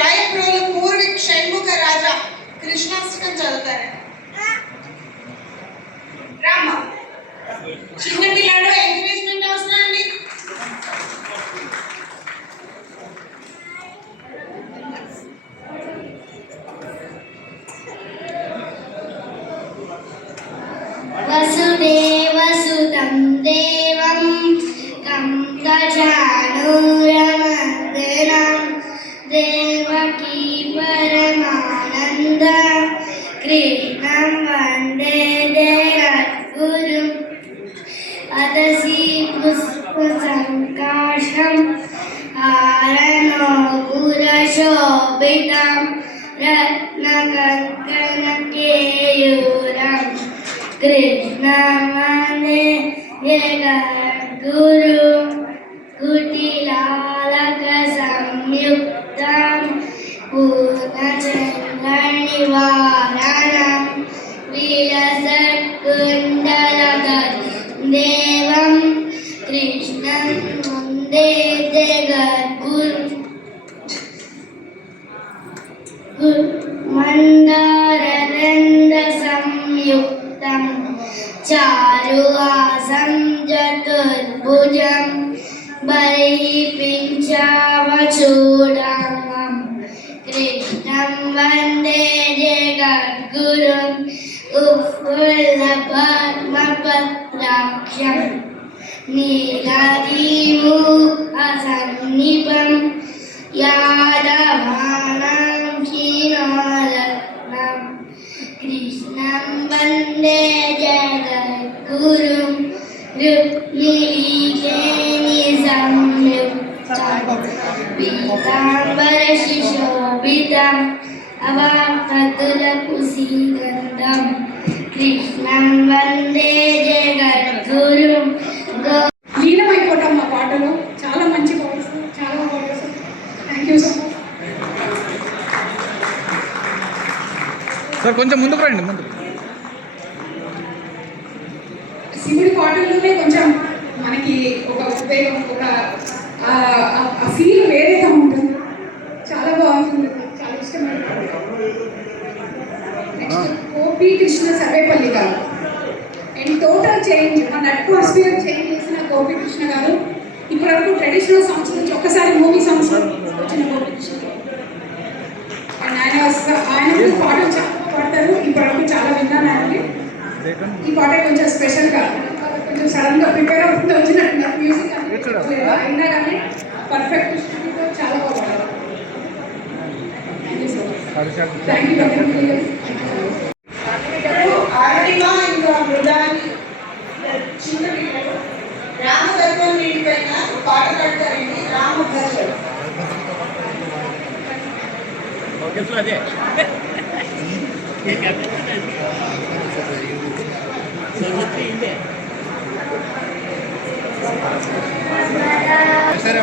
రాయప్రోలు పూర్విక్ షణ్ముఖ రాజా కృష్ణాష్టకం చదువుతారు. రామ చిన్న పిల్లాడు ఎంకరేజ్మెంట్ అవసరం అండి. వసుదేవసుతం దేవం కంసచాణూరమర్దనం దేవకీ పరమానంద కృష్ణం వందే జగద్గురుం అదసి పుష్పసంకాశం హారణోపురశోభితం రత్నకంకణకేయూరం కృష్ణం వందే జగద్గురుం కుటిలాలక సంయుక్తం పూర్ణచంద్రనివారణం విలసత్కుండలగదేవం కృష్ణం వందే జగద్గురుం మందారదండ సంయుక్తం చారుహాసం చతుర్భుజం బలిపించావచూడాంగం కృష్ణం వందే జగద్గురుం ఉత్ఫుల్లపద్మపత్రాక్షం నీలదీముఖసన్నిభం యాదవానాం క్షీణరత్నం కృష్ణం వందే జగద్గురుం రుక్మిణీకేణి సంయుక్తం పీతాంబరశిశోభితం అవాక్తతులకుశీగంధం కృష్ణం వందే జగద్గురుం. లీనమైపోవటం మా పాటలో చాలా మంచి వాయిస్, చాలా voice. Thank you so much sir. కొంచెం ముందుకు రండి. ముందు శివుడి పాటల్లోనే కొంచెం మనకి ఒక ఉద్వేగం, ఒక ఫీల్ వేరేగా ఉంటుంది. చాలా బాగుంటుంది, చాలా ఇష్టమైన పాట. నెక్స్ట్ గోపీ కృష్ణ సర్వేపల్లి గారు. అండ్ టోటల్ చేంజ్, మన అట్మాస్ఫియర్ చేంజ్ చేసిన గోపీ కృష్ణ గారు. ఇప్పటివరకు ట్రెడిషనల్ సాంగ్స్ నుంచి ఒక్కసారి మూవీ సాంగ్స్ వచ్చిన గోపీ కృష్ణ గారు. అండ్ ఆయన పాటలు చాలా పాడతారు. ఇప్పటివరకు చాలా విన్నాను ఆయనకి. ఈ పాట కొంచెం స్పెషల్గా, కొంచెం సడన్గా ప్రిపేర్ అవుతుంది వచ్చినట్టు మ్యూజిక్ అయినా కానీ పర్ఫెక్ట్ స్టూడియో చాలా బాగుంటుంది. Thank you so much. చిన్న పిల్లలు రామతత్వం వీటిపైన పాట పాడతారండి. రామభద్రుడు సరే